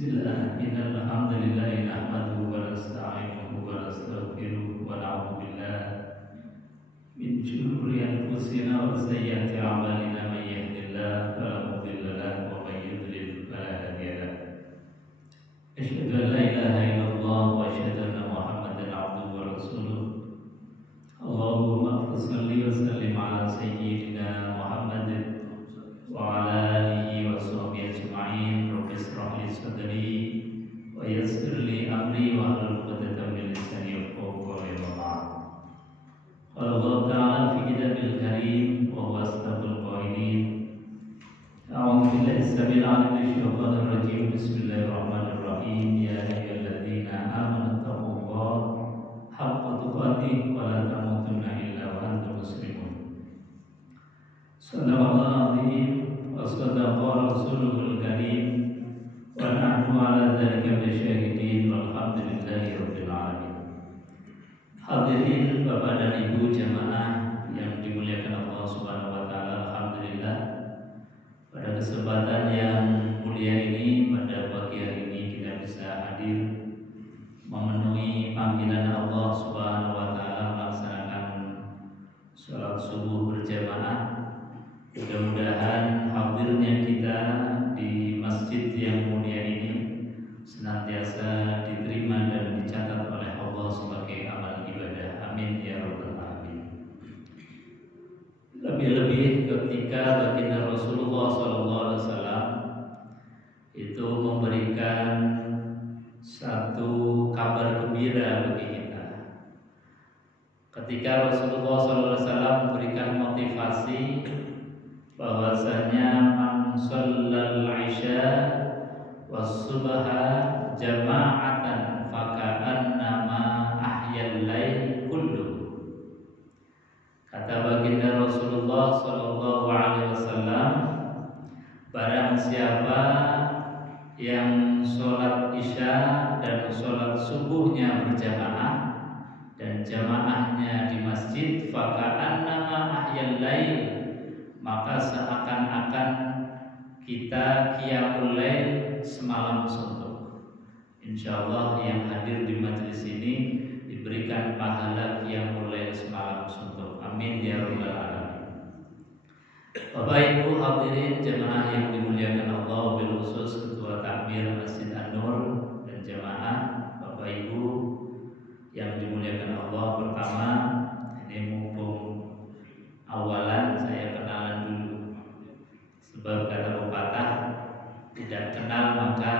Bismillah, innal hamdalillah nahmaduhu wa nasta'inuhu wa nastaghfiruh wa na'udzu billah min shururi anfusina wa sayyiati a'malina may yahdihillahu fala mudilla lahu wa may yudlil fala hadiya lahu. Asyhadu an la ilaha illallah wa asyhadu anna Muhammadan 'abduhu wa rasuluh. Allahumma shalli wa sallim ala sayyidina Muhammadin wa ala alihi wa sahbihi ajma'in. Rabbi ishrah li sadri wa yassir li amri wa hlul 'uqdatam min lisani yafqahu qawli. Qala Allah ta'ala fi kitabil karim wa huwa asdaqul qailin. A'udzu billahi as-sami'il 'alim minasy syaithanir rajim. Bismillahirrahmanirrahim. Ya ayyuhalladzina amanu taqullaha haqqa tuqatih wa la tamutunna illa wa antum muslimun. Sadaqallahul 'azim wa sadaqa rasulul karim wa nahnu 'ala dzalika minasyahidin walhamdulillahi rabbil alamin. Hadirin Bapak dan Ibu jamaah yang dimuliakan Allah Subhanahu wa taala, alhamdulillah pada kesempatan yang mulia ini, pada pagi hari ini kita bisa hadir memenuhi panggilan Allah Subhanahu wa taala melaksanakan sholat subuh berjamaah. Mudah-mudahan hadirnya kita di masjid yang mulia ini senantiasa diterima dan dicatat oleh Allah sebagai amal ibadah. Amin ya rabbal alamin. Lebih-lebih ketika baginda Rasulullah SAW itu memberikan satu kabar gembira bagi kita. Ketika Rasulullah SAW memberikan motivasi bahwasanya man shallal isya was subha jama'atan faka'annama ahyal lail kullu. Kata baginda Rasulullah sallallahu alaihi wasallam, barang siapa yang sholat isya dan sholat subuhnya berjamaah dan jamaahnya di masjid, faka'annama ahyal lail, maka seakan-akan kita qiyamul lail semalam suntuk. Insyaallah yang hadir di majelis ini diberikan pahala qiyamul lail semalam suntuk. Amin ya rabbal alamin. Bapak Ibu hadirin jemaah yang dimuliakan Allah, bil khusus Ketua Takmir Masjid An-Nur dan jemaah Bapak Ibu yang dimuliakan Allah, pertama ini mumpung awalan saya kenalan dulu, sebab kata pepatah tidak kenal maka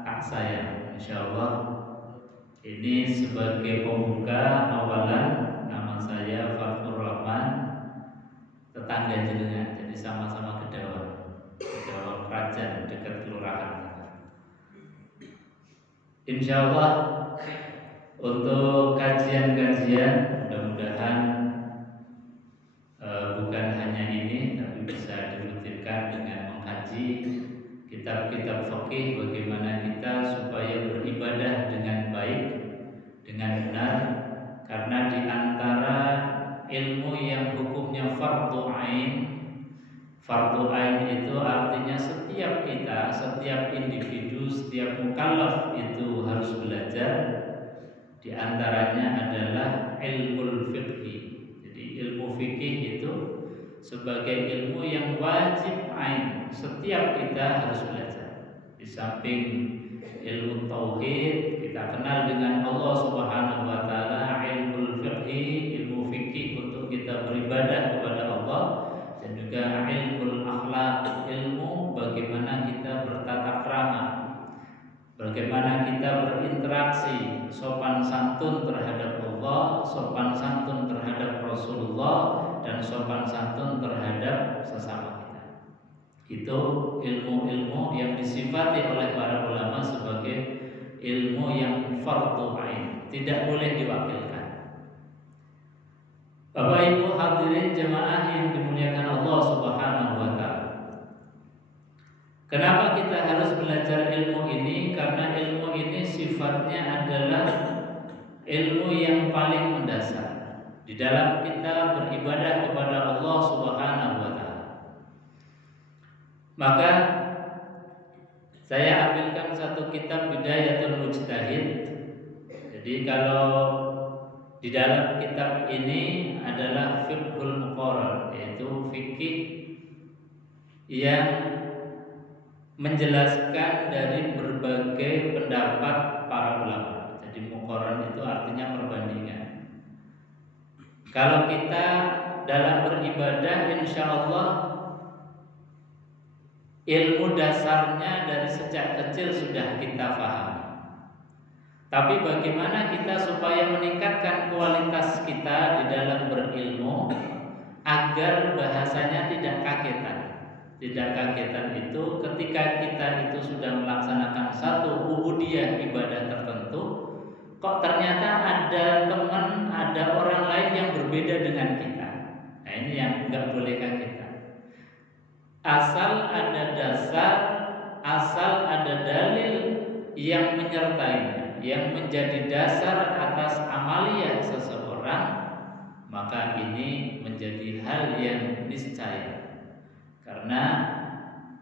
kak saya. Insyaallah ini sebagai pembuka awalan, nama saya Fathur Rahman, tetangga jenengan, jadi sama-sama Kedawan Kerajaan dekat kelurahan. Insyaallah untuk kajian-kajian mudah-mudahan bukan hanya ini, tapi bisa dirutinkan dengan mengkaji kitab-kitab fikih, bagaimana kita supaya beribadah dengan baik, dengan benar. Karena di antara ilmu yang hukumnya fardu ain itu artinya setiap kita, setiap individu, setiap mukallaf itu harus belajar. Di antaranya adalah ilmu fikih. Ilmu fikih itu sebagai ilmu yang wajib ain, setiap kita harus belajar. Di samping ilmu tauhid, kita kenal dengan Allah Subhanahu wa taala, ilmu fikih, ilmu fikih untuk kita beribadah kepada Allah, dan juga ilmu akhlak, ilmu bagaimana kita bertata krama, bagaimana kita berinteraksi, sopan santun terhadap Allah, sopan santun terhadap Rasulullah, dan sopan santun terhadap sesama kita. Itu ilmu-ilmu yang disifati oleh para ulama sebagai ilmu yang fardhu ain, tidak boleh diwakilkan. Bapak Ibu hadirin jemaah yang dimuliakan Allah Subhanahu wa taala. Kenapa kita harus belajar ilmu ini? Karena ilmu ini sifatnya adalah ilmu yang paling mendasar di dalam kita beribadah kepada Allah Subhanahu wa taala. Maka Saya ambilkan satu kitab Bidayatul Mujtahid. Jadi kalau di dalam kitab ini adalah fiqhul muqarrar, yaitu fikih yang menjelaskan dari berbagai pendapat para ulama. Jadi muqarrar itu artinya perbandingan. Kalau kita dalam beribadah, insya Allah ilmu dasarnya dari sejak kecil sudah kita paham. Tapi bagaimana kita supaya meningkatkan kualitas kita di dalam berilmu agar bahasanya tidak kagetan. Tidak kagetan itu ketika kita itu sudah melaksanakan satu ubudiyah ibadah tertentu, kok ternyata ada teman, ada orang lain yang berbeda dengan kita. Nah, ini yang nggak boleh kagetan. Asal ada dasar, asal ada dalil yang menyertainya, yang menjadi dasar atas amaliyah seseorang, maka ini menjadi hal yang niscaya. Karena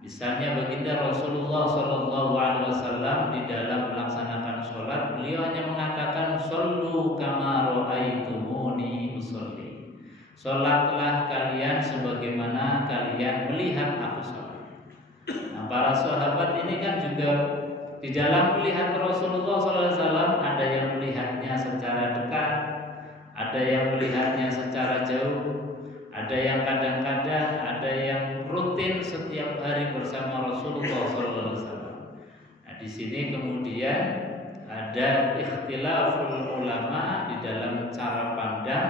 misalnya baginda Rasulullah SAW di dalam melaksanakan sholat, beliau hanya mengatakan shollu kama ra'aitumuni usolli. Sholatlah kalian sebagaimana kalian melihat aku sholat. Nah, para sahabat ini kan juga di dalam melihat Rasulullah SAW ada yang melihatnya secara dekat, ada yang melihatnya secara jauh, ada yang kadang-kadang, ada yang rutin setiap hari bersama Rasulullah SAW. Nah, di sini kemudian ada ikhtilaful ulama di dalam cara pandang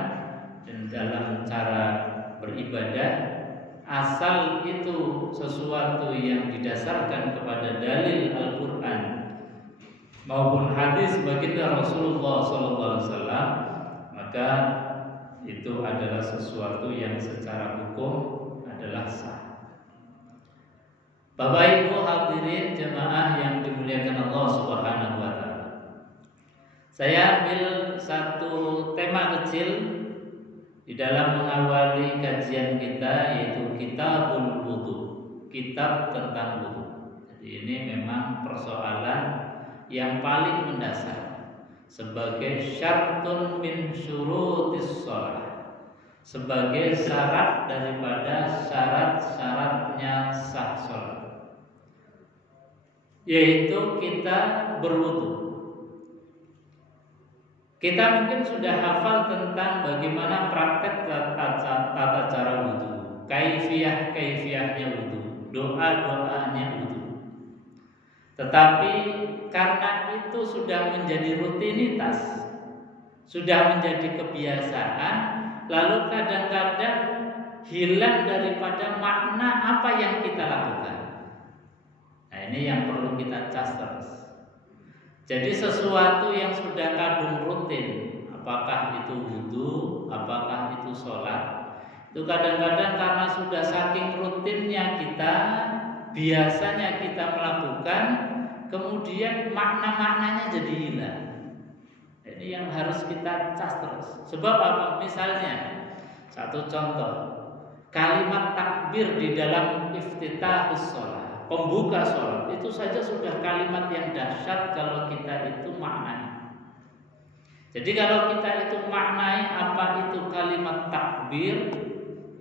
dan dalam cara beribadah, asal itu sesuatu yang didasarkan kepada dalil Al-Quran maupun hadis baginda Rasulullah SAW, maka itu adalah sesuatu yang secara hukum adalah sah. Bapak Ibu hadirin jemaah yang dimuliakan Allah Subhanahu wa taala. Saya ambil satu tema kecil di dalam mengawali kajian kita, yaitu Kitabul Wudu, kitab tentang wudu. Jadi ini memang persoalan yang paling mendasar sebagai syartun min syurutis shalah, sebagai syarat daripada syarat-syaratnya sah salat, yaitu kita berwudu. Kita mungkin sudah hafal tentang bagaimana praktek tata cara wudu, kaifiyahnya wudu, doa-doanya wudu. Tetapi karena itu sudah menjadi rutinitas, sudah menjadi kebiasaan, lalu kadang-kadang hilang daripada makna apa yang kita lakukan. Nah, ini yang perlu kita cas terus. Jadi sesuatu yang sudah kadung rutin, apakah itu wudu, apakah itu sholat, itu kadang-kadang karena sudah saking rutinnya kita, biasanya kita melakukan, kemudian makna-maknanya jadi hilang. Ini yang harus kita cas terus. Sebab apa? Misalnya, satu contoh, kalimat takbir di dalam iftitahus sholat, pembuka sholat, itu saja sudah kalimat yang dahsyat kalau kita itu maknai. Jadi kalau kita itu maknai apa itu kalimat takbir,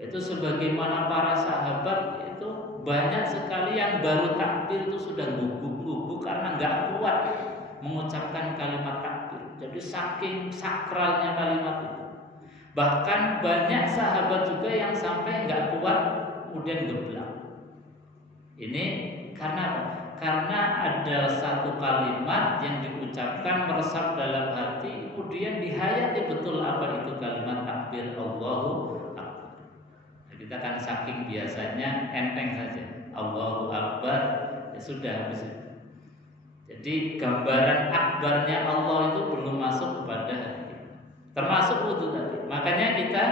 itu sebagaimana para sahabat itu banyak sekali yang baru takbir itu sudah gugup-gugup karena nggak kuat mengucapkan kalimat takbir. Jadi saking sakralnya kalimat itu. Bahkan banyak sahabat juga yang sampai nggak kuat kemudian geblak. Ini karena apa? Karena ada satu kalimat yang diucapkan meresap dalam hati, kemudian dihayati betul apa itu kalimat takbir Allahu Akbar. Nah, kita kan saking biasanya enteng saja Allahu Akbar, ya sudah habis itu. Jadi gambaran akbarnya Allah itu belum masuk kepada hati, termasuk wudu tadi. Makanya kita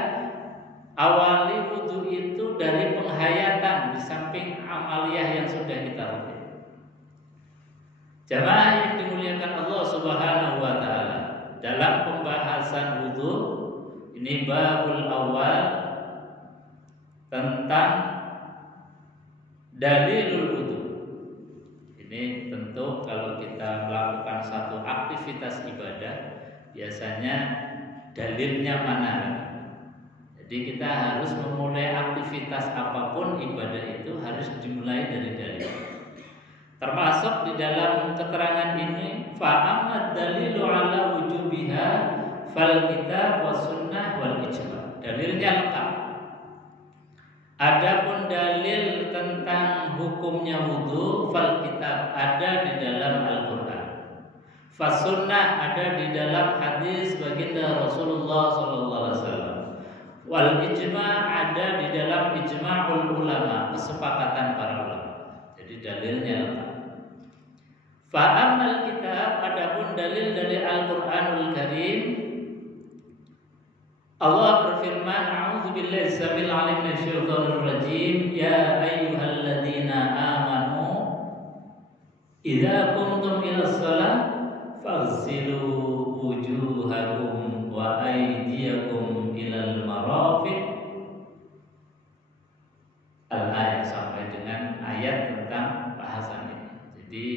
awali wudu itu dari penghayatan di samping amaliyah yang sudah kita lakukan. Jamaah yang dimuliakan Allah Subhanahu wa taala, dalam pembahasan wudu ini babul awal tentang dalilul wudu. Ini tentu kalau kita melakukan satu aktivitas ibadah, biasanya dalilnya mana. Jadi kita harus memulai aktivitas apapun ibadah itu harus dimulai dari dalil. Termasuk di dalam keterangan ini, fa'amad dalilu ala wujubiha fal kitab was sunnah wal ijma. Dalilnya lengkap. Adapun dalil tentang hukumnya wudu, fal kitab ada di dalam Al-Qur'an. Fas sunnah ada di dalam hadis baginda Rasulullah sallallahu alaihi wasallam. Wal ijma ada di dalam ijma'ul ulama, kesepakatan para ulama. Jadi dalilnya lengkap. Fa ammal kitab, adapun dalil dari Al-Qur'anul Karim, Allah berfirman, a'udzubillahi samil alim minasyaitonir rajim, ya ayyuhalladzina amanu idza qumtum ilas shalah faghsilu wujuhakum wa aydiyakum ilal marafiq. Al-ayat sampai dengan ayat tentang bahasan ini. Jadi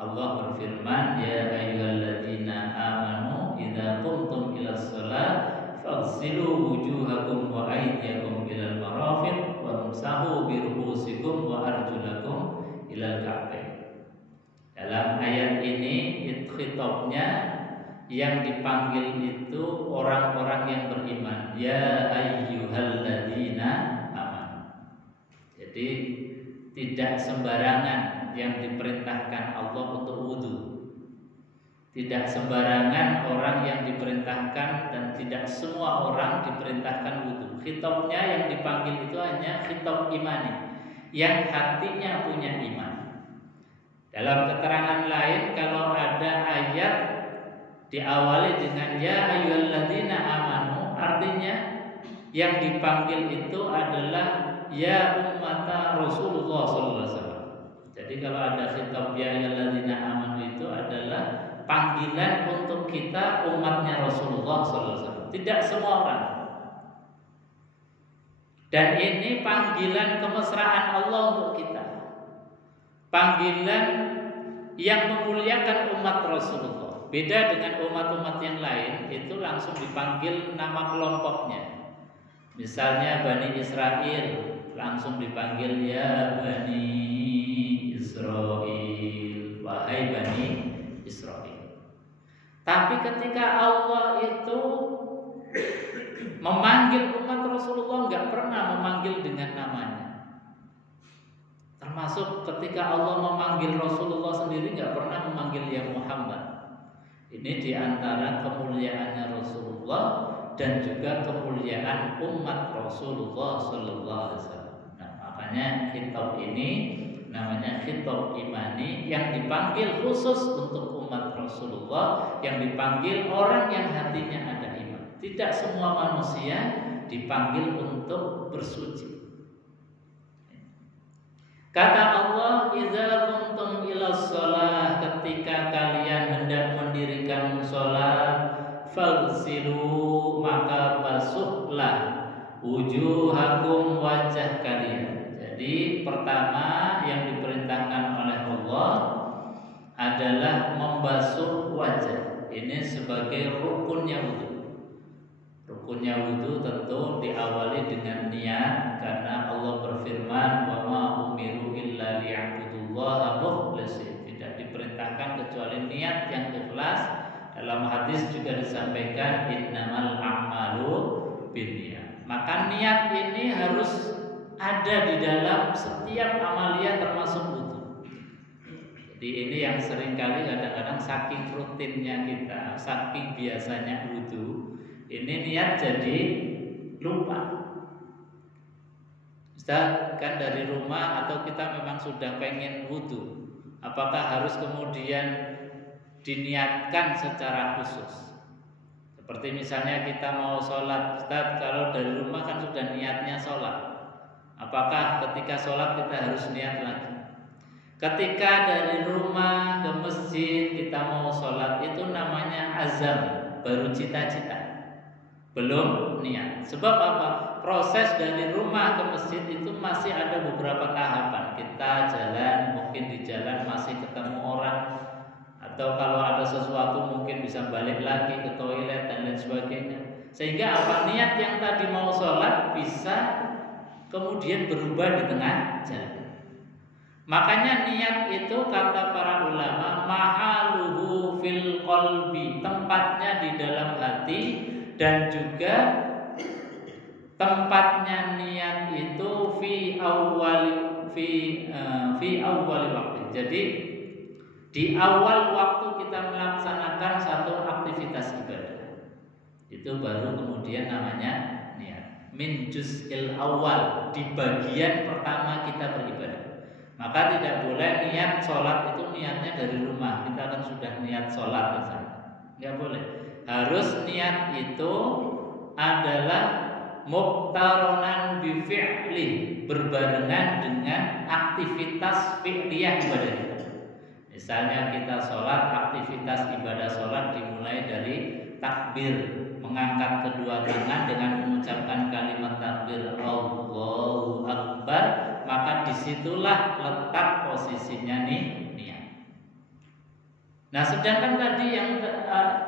Allah berfirman, ya ayyuhalladzina amanu idza qumtum ilas shalah faghsilu wujuhakum wa aydiyakum ilal marafiq wamsahu bi ru'usikum wa arjulakum ilal ka'bayn. Dalam ayat ini khitabnya yang dipanggil itu orang-orang yang beriman, ya ayyuhalladzina amanu. Jadi tidak sembarangan yang diperintahkan Allah untuk wudu. Tidak sembarangan orang yang diperintahkan, dan tidak semua orang diperintahkan wudu. Khitabnya yang dipanggil itu hanya khitab imani, yang hatinya punya iman. Dalam keterangan lain, kalau ada ayat diawali dengan ya ayyuhalladzina amanu, artinya yang dipanggil itu adalah ya ummata Rasulullah sallallahu alaihi wasallam. Jadi kalau ada khitab ya ayyuhalladzina amanu itu adalah panggilan untuk kita umatnya Rasulullah SAW. Tidak semua orang. Dan ini panggilan kemesraan Allah untuk kita. Panggilan yang memuliakan umat Rasulullah. Beda dengan umat-umat yang lain, itu langsung dipanggil nama kelompoknya. Misalnya Bani Israel langsung dipanggil ya Bani Israel, wahai Bani Israel. Tapi ketika Allah itu memanggil umat Rasulullah, nggak pernah memanggil dengan namanya. Termasuk ketika Allah memanggil Rasulullah sendiri, nggak pernah memanggil ya Muhammad. Ini diantara kemuliaannya Rasulullah dan juga kemuliaan umat Rasulullah Sallallahu Alaihi Wasallam. Nah, makanya khitab ini namanya khitab imani, yang dipanggil khusus untuk umat Rasulullah, yang dipanggil orang yang hatinya ada iman. Tidak semua manusia dipanggil untuk bersuci. Kata Allah, idza kuntum ilas shalah, ketika kalian hendak mendirikan salat, faghsilu, maka basuhlah wujuhakum, wajah kalian. Jadi pertama yang diperintahkan oleh Allah adalah membasuh wajah. Ini sebagai rukunnya wudu. Rukunnya wudu tentu diawali dengan niat, karena Allah berfirman, wa ma umiru illa liya'budullaha mukhlishin. Tidak diperintahkan kecuali niat yang ikhlas. Dalam hadis juga disampaikan innamal a'malu binniyat. Maka niat ini harus ada di dalam setiap amalia termasuk wudu. Jadi ini yang seringkali kadang-kadang saking rutinnya kita, saking biasanya wudu, ini niat jadi lupa. Ustaz, kan dari rumah atau kita memang sudah pengen wudu, apakah harus kemudian diniatkan secara khusus? Seperti misalnya kita mau sholat, Ustaz, kalau dari rumah kan sudah niatnya sholat, apakah ketika sholat kita harus niat lagi? Ketika dari rumah ke masjid kita mau sholat, itu namanya azam, baru cita-cita, belum niat. Sebab apa? Proses dari rumah ke masjid itu masih ada beberapa tahapan. kita jalan, mungkin di jalan masih ketemu orang, atau kalau ada sesuatu mungkin bisa balik lagi ke toilet dan lain sebagainya. Sehingga apa, niat yang tadi mau sholat bisa kemudian berubah di tengah jalan. Makanya niat itu kata para ulama mahaluhu fil qalbi, tempatnya di dalam hati, dan juga tempatnya niat itu fi awwal waktu. Jadi di awal waktu kita melaksanakan satu aktivitas ibadah, itu baru kemudian namanya niat. Min juz'il awal, di bagian pertama kita beribadah. Maka tidak boleh niat sholat itu niatnya dari rumah. Kita kan sudah niat sholat misalnya, nggak boleh. Harus niat itu adalah muqtaronan bi fi'li, berbarengan dengan aktivitas fi'liyah ibadah kita. Misalnya kita sholat, aktivitas ibadah sholat dimulai dari takbir, mengangkat kedua tangan dengan mengucapkan kalimat takbir Allahu Akbar. Maka disitulah letak posisinya nih niat. Nah, sedangkan tadi yang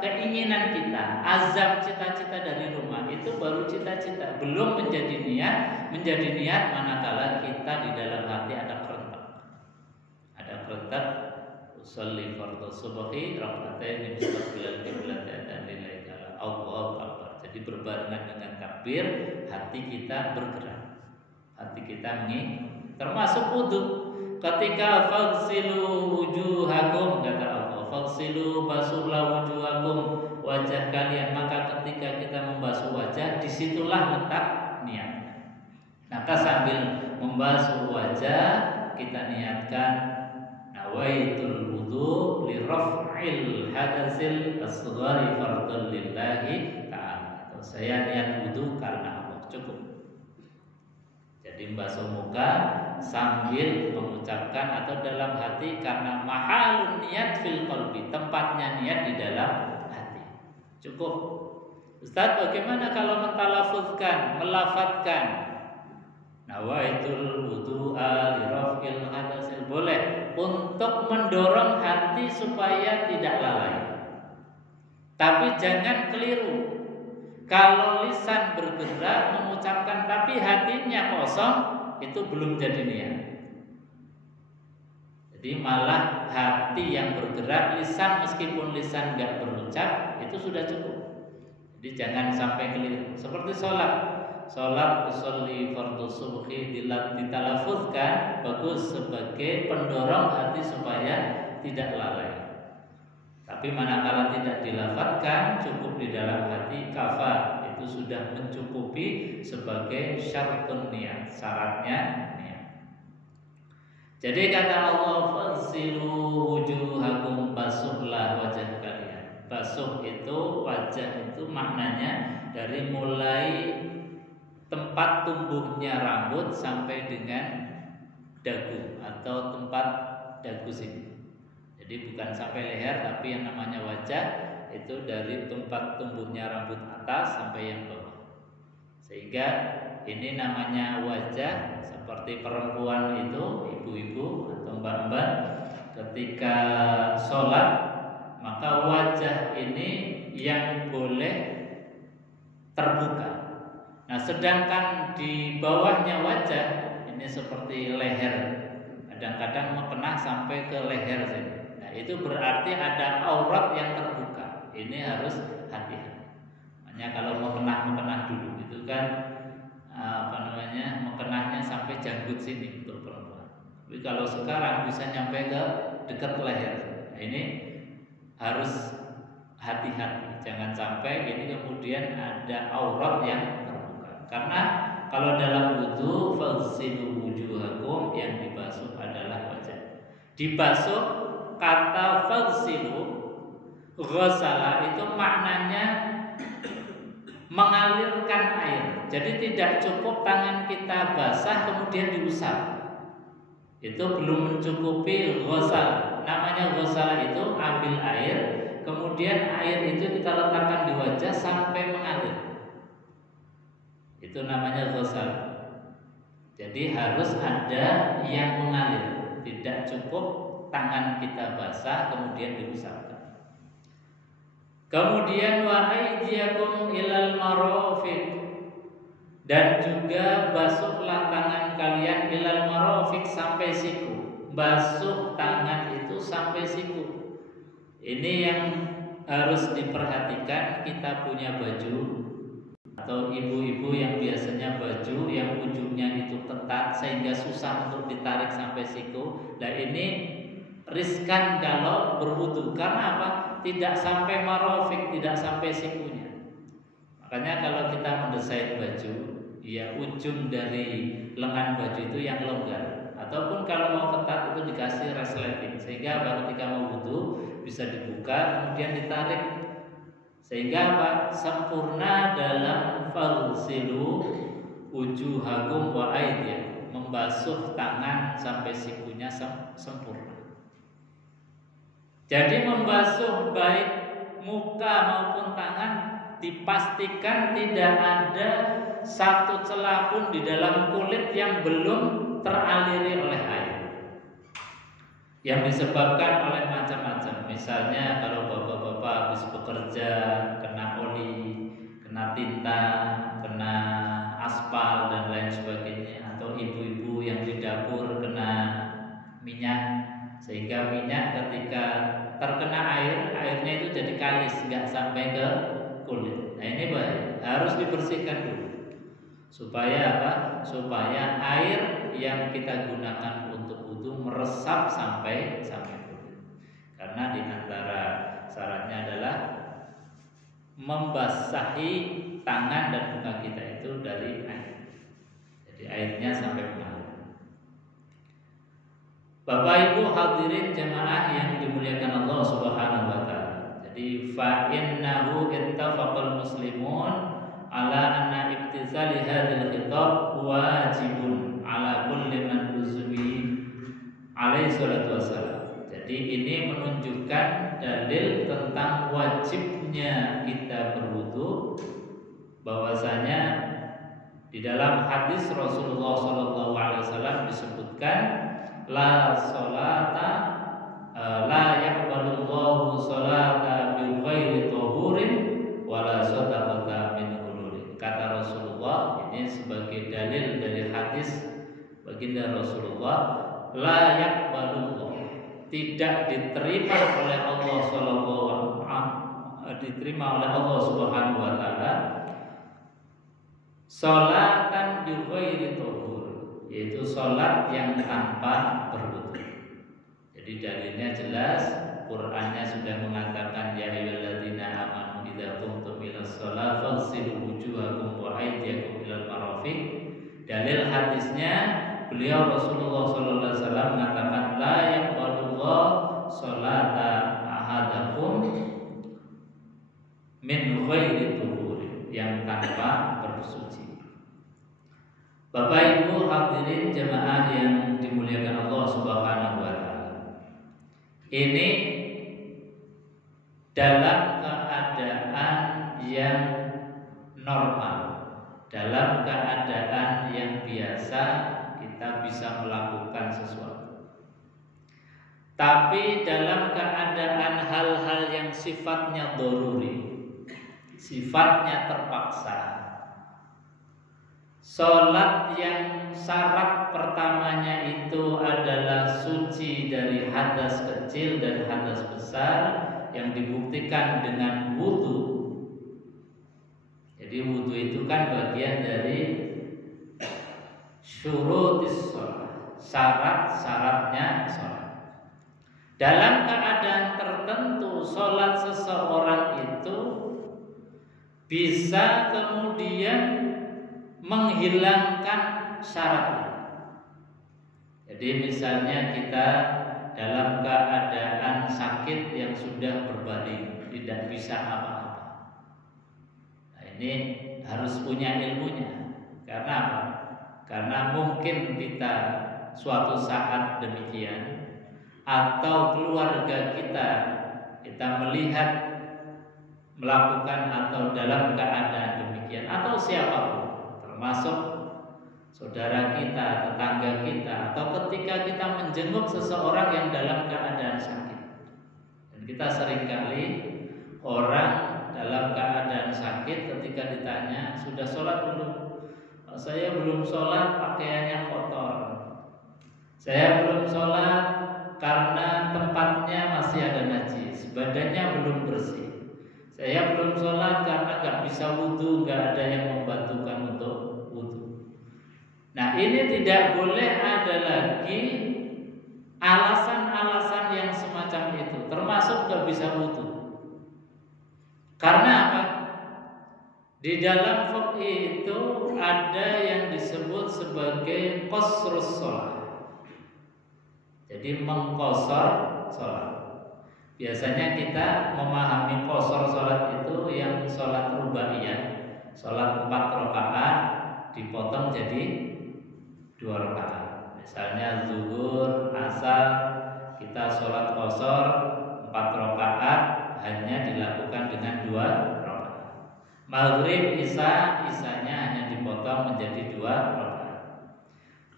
keinginan kita, azam cita-cita dari rumah, itu baru cita-cita, belum menjadi niat. Menjadi niat manakala kita di dalam hati ada kerentak. Ada kerentak, usolli fardhu subhi raka'atain mustaqbilal qiblat lillahi ta'ala Allahu Akbar. Jadi berbarengan dengan takbir, hati kita bergerak. Hati kita termasuk wudu. Ketika faghsilu wujuhakum, kata Allah, faghsilu, basuhlah wujuhakum, wajah kalian. Maka ketika kita membasuh wajah, disitulah letak niat. Maka sambil membasuh wajah, kita niatkan nawaitul wudu li raf'il hadatsil asghari fardhu lillahi ta'ala. Atau saya niat wudu karena Allah. Cukup. Jadi membasuh muka sambil mengucapkan atau dalam hati, karena mahalun niat fil qalbi, tempatnya niat di dalam hati. Cukup. Ustaz, bagaimana kalau mentalafuzkan, melafadzkan nawaitul wudu'a li raf'il hadatsil? Boleh, untuk mendorong hati supaya tidak lalai. Tapi jangan keliru. Kalau lisan bergerak mengucapkan tapi hatinya kosong, itu belum jadi niat. Jadi malah hati yang bergerak, lisan meskipun lisan enggak berucap, itu sudah cukup. Jadi jangan sampai keliru. Seperti sholat, usolli fardhu subhi ditalafuzkan, bagus sebagai pendorong hati supaya tidak lalai. Tapi manakala tidak dilafadzkan, cukup di dalam hati, kafar, itu sudah mencukupi sebagai syaratun niat, syaratnya niat. Jadi kata Allah, faghsilu wujuhakum, basuhlah wajah kalian. Basuh itu, wajah itu maknanya dari mulai tempat tumbuhnya rambut sampai dengan dagu atau tempat dagu sini. Jadi bukan sampai leher, tapi yang namanya wajah itu dari tempat tumbuhnya rambut atas sampai yang bawah. Sehingga ini namanya wajah. Seperti perempuan itu, ibu-ibu atau mbak-mbak, ketika sholat, maka wajah ini yang boleh terbuka. Nah, sedangkan di bawahnya wajah ini seperti leher, kadang-kadang mengena sampai ke leher sini. Itu berarti ada aurat yang terbuka. Ini harus hati-hati. Makanya kalau mau kenah dulu itu kan mekenahnya sampai janggut sini untuk perempuan. Tapi kalau sekarang bisa nyampe ke dekat leher. Nah, ini harus hati-hati. Jangan sampai ini kemudian ada aurat yang terbuka. Karena kalau dalam wudu faghsilu wujuhakum, yang dibasuh adalah wajah. Dibasuh, kata faghsilu, ghasala itu maknanya mengalirkan air. Jadi tidak cukup tangan kita basah kemudian diusap. Itu belum mencukupi ghasal. Namanya ghasal itu ambil air, kemudian air itu kita letakkan di wajah sampai mengalir. Itu namanya ghasal. Jadi harus ada yang mengalir. Tidak cukup tangan kita basah kemudian diusapkan. Kemudian wa aydiyakum ilal marafiq, dan juga basuhlah tangan kalian ilal marafiq, sampai siku. Basuh tangan itu sampai siku. Ini yang harus diperhatikan. Kita punya baju atau ibu-ibu yang biasanya baju yang ujungnya itu ketat sehingga susah untuk ditarik sampai siku. Nah ini riskan kalau berwudu. Karena apa? Tidak sampai marofik, tidak sampai sikunya. Makanya kalau kita mendesain baju, ya ujung dari lengan baju itu yang longgar. Ataupun kalau mau ketat itu dikasih resleting, sehingga ketika mau wudu bisa dibuka kemudian ditarik. Sehingga apa? Sempurna dalam falsilu wujuhakum wa aydiyakum, membasuh tangan sampai sikunya sempurna. Jadi membasuh baik muka maupun tangan dipastikan tidak ada satu celah pun di dalam kulit yang belum teraliri oleh air. Yang disebabkan oleh macam-macam. Misalnya kalau bapak-bapak habis bekerja kena oli, kena tinta, kena aspal dan lain sebagainya, atau ibu-ibu yang di dapur kena minyak, sehingga minyak ketika terkena air, airnya itu jadi kalis, nggak sampai ke kulit. Nah ini harus dibersihkan dulu. Supaya apa? Supaya air yang kita gunakan untuk wudu meresap sampai kulit. Karena di antara syaratnya adalah membasahi tangan dan muka kita itu dari air. Jadi airnya sampai mengalir. Bapak Ibu hadirin jemaah yang dimuliakan Allah Subhanahu wa taala. Jadi fa innahu ittafaqal muslimun ala anna ibtizali hadzal khitab wajibun ala kulli man uzwi alaihi salatu wassalam. Jadi ini menunjukkan dalil tentang wajibnya kita berwudu, bahwasanya di dalam hadis Rasulullah sallallahu alaihi wasallam disebutkan la sholata la yaqbalullahu sholata bi ghairi tahurin wala sadaqata min ghulurin. Kata Rasulullah, ini sebagai dalil dari hadis baginda Rasulullah, la yaqbalullah, tidak diterima oleh Allah diterima oleh Allah Subhanahu wa taala sholatan bi ghairi tahur, yaitu sholat yang tanpa berwudu. Jadi dalilnya jelas, Qur'annya sudah mengatakan ya ayyuhalladzina amanu idza qumtum ilas shalah faghsilu wujuhakum wa aydiyakum ilal marafiq. Dalil hadisnya beliau Rasulullah sallallahu alaihi wasallam mengatakan la yaqbalullah sholata ahadakum min ghairi tuhur, yang tanpa bersuci. Bapak Ibu hadirin jemaah yang dimuliakan Allah Subhanahu wa taala. Ini dalam keadaan yang normal, dalam keadaan yang biasa kita bisa melakukan sesuatu. Tapi dalam keadaan hal-hal yang sifatnya doruri, sifatnya terpaksa, sholat yang syarat pertamanya itu adalah suci dari hadas kecil dan hadas besar yang dibuktikan dengan wudu. Jadi wudu itu kan bagian dari syurutis sholat, syarat-syaratnya sholat. Dalam keadaan tertentu sholat seseorang itu bisa kemudian menghilangkan syaratnya. Jadi misalnya kita dalam keadaan sakit yang sudah berbaring, tidak bisa apa-apa. Nah, ini harus punya ilmunya. Karena apa? Karena mungkin kita suatu saat demikian, atau keluarga kita melihat melakukan atau dalam keadaan demikian, atau siapapun, termasuk saudara kita, tetangga kita, atau ketika kita menjenguk seseorang yang dalam keadaan sakit. Dan kita seringkali orang dalam keadaan sakit ketika ditanya, sudah sholat belum? Saya belum sholat, pakaiannya kotor. Saya belum sholat karena tempatnya masih ada najis, badannya belum bersih. Saya belum sholat karena gak bisa wudhu, gak ada yang membantukan untuk wudhu. Nah, ini tidak boleh ada lagi alasan-alasan yang semacam itu, termasuk gak bisa wudhu. Karena apa? Di dalam fikih itu ada yang disebut sebagai qasrus shalah. Jadi mengqasar salat. Biasanya kita memahami qasar salat itu yang salat rubaiyah, salat 4 rakaat dipotong jadi 2 rakaat. Misalnya zuhur, asar, kita salat qasar 4 rakaat hanya dilakukan dengan 2 rakaat. Maghrib, isanya hanya dipotong menjadi 2 rakaat.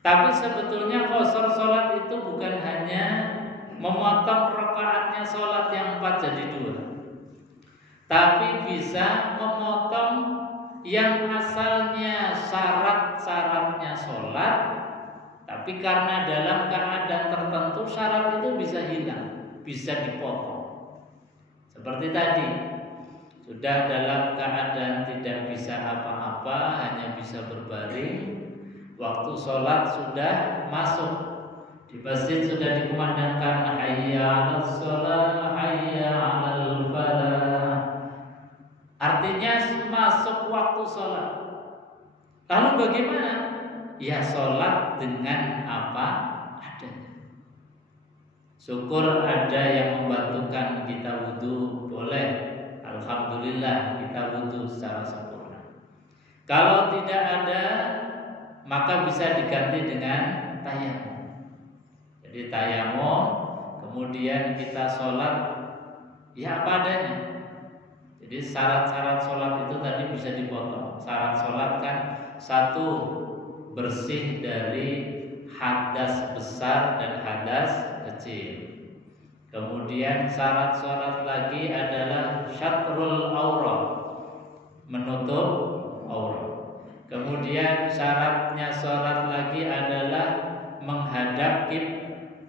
Tapi sebetulnya qasar salat itu bukan hanya memotong rakaatnya salat yang 4 jadi 2, tapi bisa memotong yang asalnya syarat-syaratnya salat, tapi karena dalam keadaan tertentu syarat itu bisa hilang, bisa dipotong. Seperti tadi, sudah dalam keadaan tidak bisa apa-apa, hanya bisa berbaring, waktu sholat sudah masuk, di masjid sudah dikumandangkan hayya 'alas shalah, hayya 'alal falah. Artinya masuk waktu sholat. Lalu bagaimana? Ya sholat dengan apa adanya. Syukur ada yang membantukan kita wudhu, boleh. Alhamdulillah kita wudhu secara sempurna. Kalau tidak ada, maka bisa diganti dengan tayamum. Jadi tayamum, kemudian kita sholat ya apa adanya. Jadi syarat-syarat sholat itu tadi bisa dipotong. Syarat sholat kan 1, bersih dari hadas besar dan hadas kecil. Kemudian syarat sholat lagi adalah syatrul aurat, menutup aurat. Kemudian syaratnya sholat lagi adalah menghadap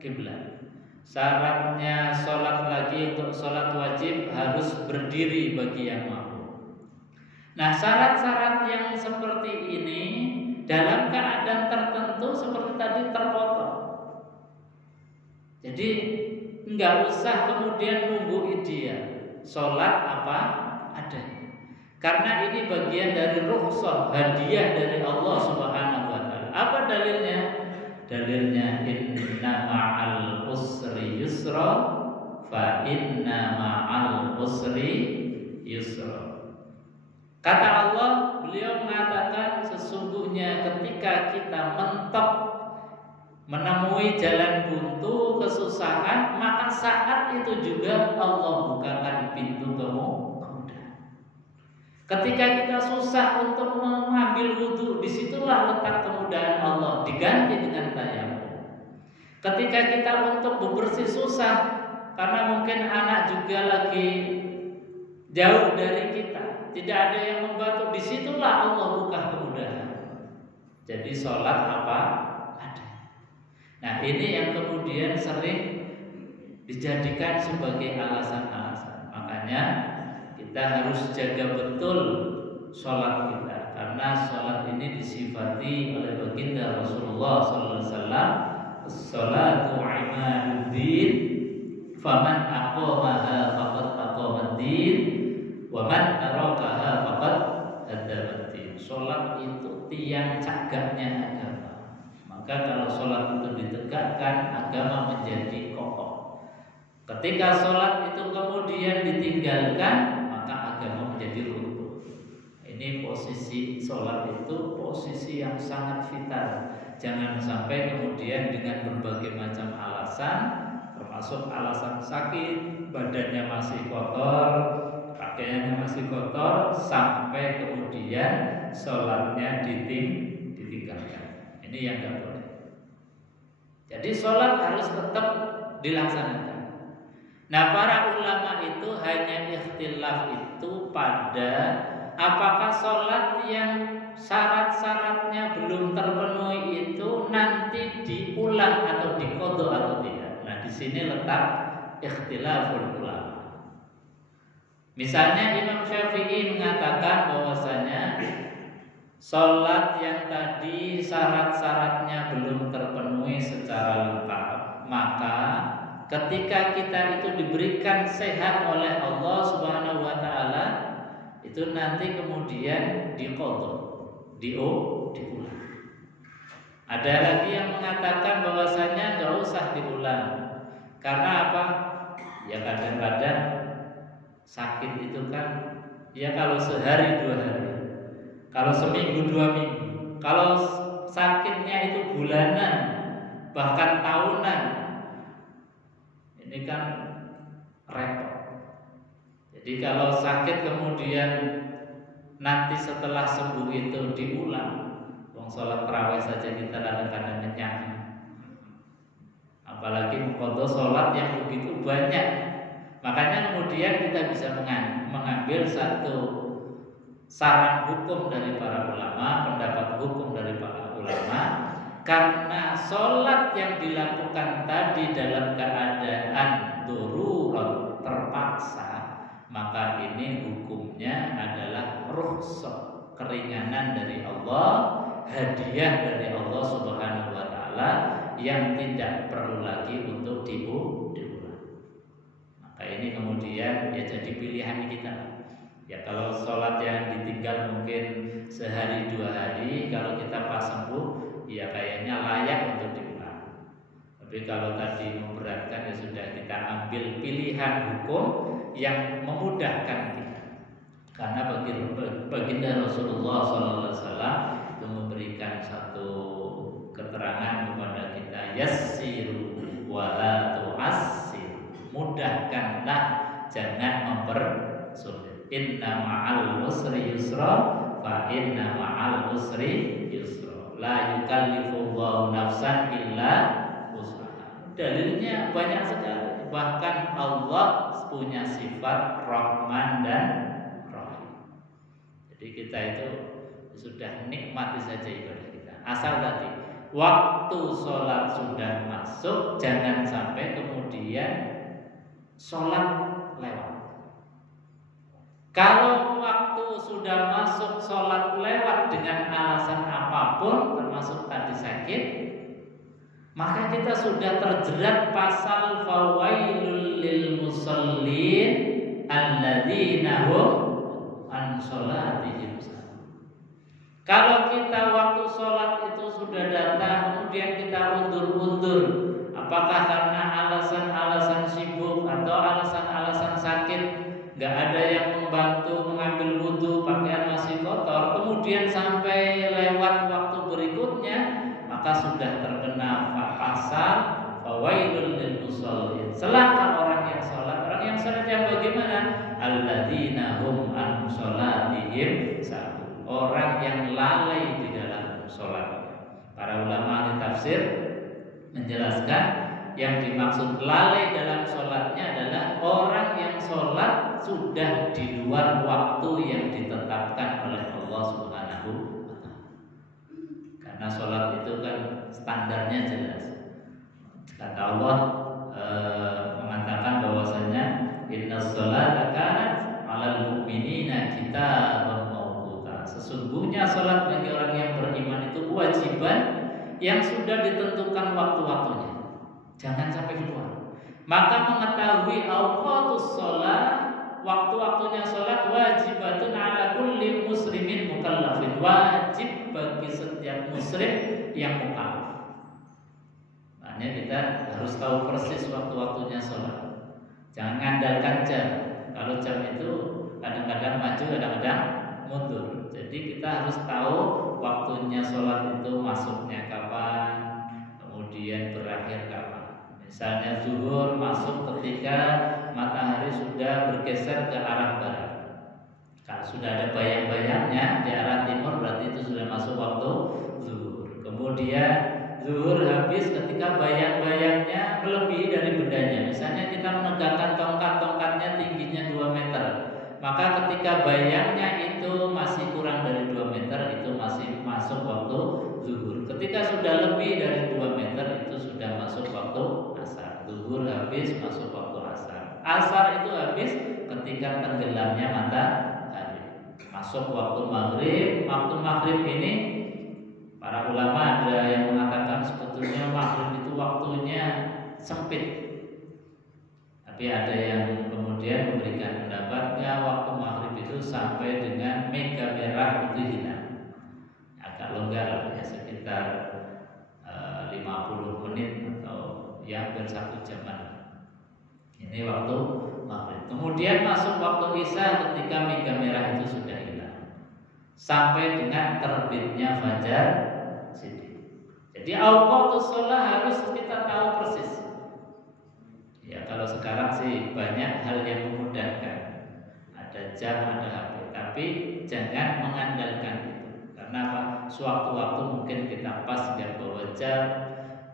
kiblat. Syaratnya sholat lagi untuk sholat wajib harus berdiri bagi yang mampu. Nah, syarat-syarat yang seperti ini dalam keadaan tertentu seperti tadi terpotong. Jadi enggak usah kemudian nunggu ideal, sholat apa adanya. Karena ini bagian dari rukhsah, hadiah dari Allah Subhanahu wa taala. Apa dalilnya? Dalilnya inna ma'al usri yusra, fa inna ma'al usri yusra. Kata Allah, beliau mengatakan sesungguhnya ketika kita mentok menemui jalan buntu, kesusahan, maka saat itu juga Allah bukakan pintu kemudahan. Ketika kita susah untuk mengambil wudhu, disitulah letak kemudahan Allah, diganti dengan tayamum. Ketika kita untuk bebersih susah, karena mungkin anak juga lagi jauh dari kita, tidak ada yang membantu, disitulah Allah buka kemudahan. Jadi sholat apa? Nah, ini yang kemudian sering dijadikan sebagai alasan-alasan. Makanya kita harus jaga betul sholat kita, karena sholat ini disifati oleh baginda Rasulullah SAW. As-salatu imaduddin, faman aqamaha faqad aqamaddin, wa man tarakaha faqad haddabaddin. Sholat itu tiang cagaknya agama. Maka kalau sholat itu ditegakkan, agama menjadi kokoh. Ketika sholat itu kemudian ditinggalkan, maka agama menjadi runtuh. Ini posisi sholat itu posisi yang sangat vital. Jangan sampai kemudian dengan berbagai macam alasan, termasuk alasan sakit, badannya masih kotor, pakaiannya masih kotor, sampai kemudian sholatnya ditinggalkan. Ini yang nggak boleh. Jadi sholat harus tetap dilaksanakan. Nah, para ulama itu hanya ikhtilaf itu pada apakah sholat yang syarat-syaratnya belum terpenuhi itu nanti diulang atau diqadha atau tidak. Nah, di sini letak ikhtilaful ulama. Misalnya Imam Syafi'i mengatakan bahwasanya sholat yang tadi syarat-syaratnya belum terpenuhi secara lengkap, maka ketika kita itu diberikan sehat oleh Allah Subhanahu wa taala, itu nanti kemudian diqadha, diulang. Ada lagi yang mengatakan bahwasanya enggak usah diulang. Karena apa? Ya kadang-kadang sakit itu kan ya kalau sehari 2 hari, kalau seminggu 2 minggu, kalau sakitnya itu bulanan bahkan tahunan, ini kan repot. Jadi kalau sakit kemudian nanti setelah sembuh itu diulang, wong sholat tarawih saja kita kadang-kadang kenyang, apalagi mengqadha sholat yang begitu banyak. Makanya kemudian kita bisa mengambil satu saran hukum dari para ulama, pendapat hukum dari para ulama, karena sholat yang dilakukan tadi dalam keadaan darurat, terpaksa, maka ini hukumnya adalah rukhsah, keringanan dari Allah, hadiah dari Allah Subhanahu wa taala yang tidak perlu lagi untuk diulang. Maka ini kemudian ya jadi pilihan kita. Ya kalau sholat yang ditinggal mungkin sehari 2 hari, kalau kita pas sembuh, ya kayaknya layak untuk diulang. Tapi kalau tadi memberatkan, ya sudah kita ambil pilihan hukum yang memudahkan kita. Karena baginda Rasulullah SAW itu memberikan satu keterangan kepada kita, yassiru wala tu'assir, mudahkanlah, jangan mempersulit. Inna ma'al usri yusra, fa inna ma'al usri yusra, la yukallifullahu nafsan illa wus'aha. Dalilnya banyak sekali. Bahkan Allah punya sifat Rahman dan Rahim. Jadi kita itu sudah nikmati saja ibadah kita. Asal tadi waktu sholat sudah masuk, jangan sampai kemudian sholat lewat. Kalau waktu sudah masuk sholat lewat dengan alasan apapun, termasuk tadi sakit, maka kita sudah terjerat pasal fawailul lil musallin alladzina hum an sholatihim sahun. Kalau kita waktu sholat itu sudah datang, kemudian kita undur-undur, apakah karena alasan-alasan sibuk atau alasan-alasan sakit, nggak ada yang membantu mengambil wudhu, pakaian masih kotor, kemudian sampai lewat waktu berikutnya, maka sudah terkena pasal fawailul lil musallin. Celaka orang yang sholat. Orang yang sholat yang bagaimana? Alladzina hum an sholatihim sahun. Orang yang lalai di dalam sholatnya. Para ulama ahli tafsir menjelaskan yang dimaksud lalai dalam sholatnya adalah orang yang sholat sudah di luar waktu yang ditetapkan oleh Allah Subhanahu wa ta'ala. Karena sholat itu kan standarnya jelas. Kata Allah mengatakan bahwasanya innas sholata kanat 'alal mu'minina kitaban mawquta. Sesungguhnya sholat bagi orang yang beriman itu kewajiban yang sudah ditentukan waktu-waktunya. Jangan sampai keluar. Maka mengetahui awqatus sholat, waktu-waktunya sholat, wajibatun ala kulli muslimin mukallafin, wajib bagi setiap muslim yang mukallaf. Makanya kita harus tahu persis waktu-waktunya sholat. Jangan ngandalkan jam. Kalau jam itu kadang-kadang maju, kadang-kadang mundur. Jadi kita harus tahu waktunya sholat itu masuknya kapan, kemudian berakhir kapan. Misalnya zuhur masuk ketika matahari sudah bergeser ke arah barat. Kalau sudah ada bayang-bayangnya di arah timur, berarti itu sudah masuk waktu zuhur. Kemudian Kemudian zuhur habis ketika bayang-bayangnya melebihi dari bendanya. Misalnya kita menegakkan tongkat-tongkatnya tingginya 2 meter. Maka ketika bayangnya itu masih kurang dari 2 meter, itu masih masuk waktu zuhur. Ketika sudah lebih dari 2 meter, itu sudah masuk waktu asar. Zuhur habis, masuk waktu asar. Asar itu habis ketika tenggelamnya matahari. Masuk waktu maghrib. Waktu maghrib ini para ulama ada yang mengatakan sebetulnya maghrib itu waktunya sempit. Tapi ada yang kemudian memberikan pendapatnya waktu maghrib itu sampai dengan mega merah itu hilang. Agak longgar ya, sekitar 50 menit atau ya hampir 1 jaman. Ini waktu maghrib. Kemudian masuk waktu isya ketika mega merah itu sudah hilang. Sampai dengan terbitnya fajar siddiq. Jadi awqatus shalah harus kita tahu persis. Ya kalau sekarang sih banyak hal yang memudahkan. Ada jam, ada HP, tapi jangan mengandalkan itu. Karena apa? Sewaktu-waktu mungkin kita pas nggak bawa jam,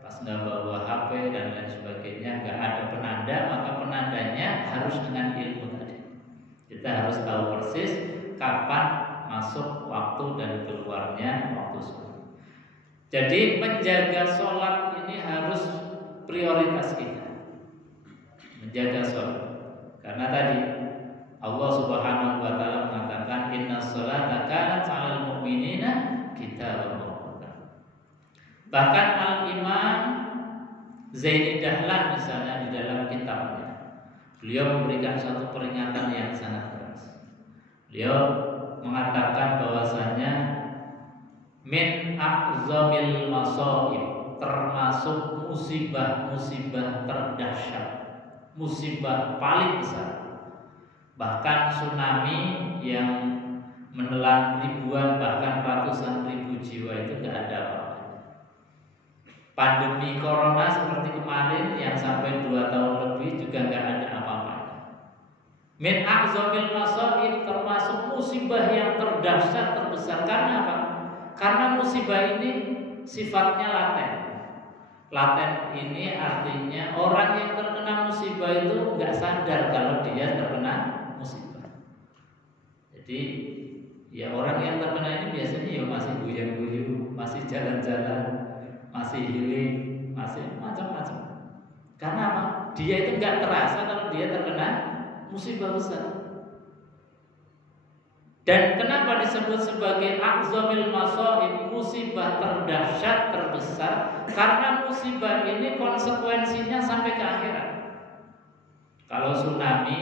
pas nggak bawa HP dan lain sebagainya, nggak ada penanda, maka penandanya harus dengan ilmu tadi. Kita harus tahu persis kapan masuk waktu dan keluarnya waktu sholat. Jadi menjaga sholat ini harus prioritas kita. Menjaga sholat. Karena tadi Allah Subhanahu wa taala mengatakan inna sholata kanat 'alal mu'minina kitaban mawquta. Bahkan Al-Imam Zaini Dahlan misalnya di dalam kitabnya, beliau memberikan satu peringatan yang sangat keras. Beliau mengatakan bahwasanya min a'zamil masaib, termasuk musibah-musibah terdahsyat, musibah paling besar. Bahkan tsunami yang menelan ribuan bahkan ratusan ribu jiwa itu tidak ada apa-apa. Pandemi corona seperti kemarin yang sampai 2 tahun lebih juga nggak ada apa-apa. Min a'zamil masaib, termasuk musibah yang terdahsyat terbesar. Karena apa? Karena musibah ini sifatnya laten. Laten ini artinya orang yang terkena musibah itu nggak sadar kalau dia terkena musibah. Jadi ya orang yang terkena ini biasanya ya masih guyu-guyu, masih jalan-jalan, masih healing, masih macam-macam. Karena apa? Dia itu nggak terasa kalau dia terkena musibah besar. Dan kenapa disebut sebagai a'zamil masaib, musibah terdahsyat terbesar? Karena musibah ini konsekuensinya sampai ke akhirat. Kalau tsunami,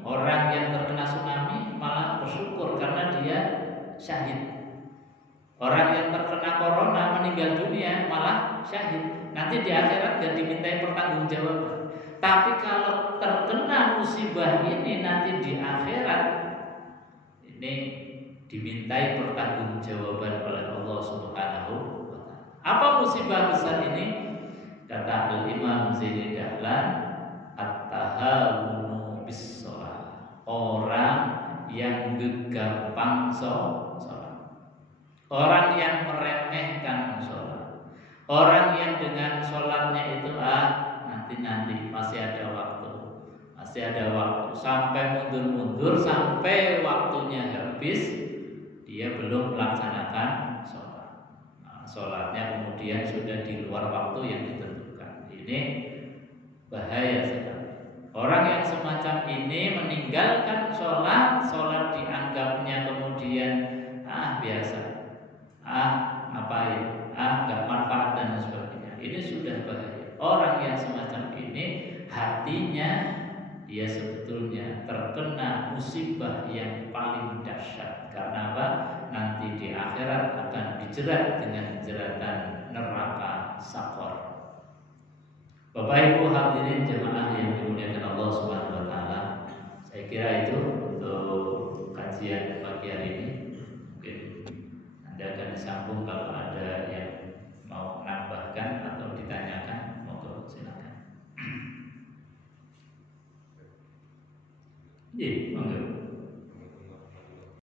orang yang terkena tsunami malah bersyukur karena dia syahid. Orang yang terkena corona meninggal dunia malah syahid. Nanti di akhirat gak dimintai pertanggungjawaban. Tapi kalau terkena musibah ini nanti di akhirat ini dimintai pertanggungjawaban oleh Allah Subhanahu wa taala. Apa musibah besar ini? Kata Al-Imam Zaini Dahlan, at-tahawunu bis-shalah. Orang yang gampang sholat. Orang yang meremehkan sholat. Orang yang dengan sholatnya itu nanti masih ada waktu. Masih ada waktu sampai mundur-mundur sampai waktunya habis dia belum melaksanakan sholat. Sholatnya kemudian sudah di luar waktu yang ditentukan. Ini bahaya sekali. Orang yang semacam ini meninggalkan sholat dianggapnya kemudian biasa, ngapain, nggak manfaat dan sebagainya. Ini sudah bahaya. Orang yang semacam ini hatinya dia sebetulnya terkena musibah yang paling dahsyat. Karena apa? Nanti di akhirat akan dijerat dengan jeratan neraka sakor. Bapak Ibu hadirin jemaah yang dimuliakan Allah Subhanahu wa taala. Saya kira itu untuk kajian pagi hari ini. Mungkin Anda akan disambung kalau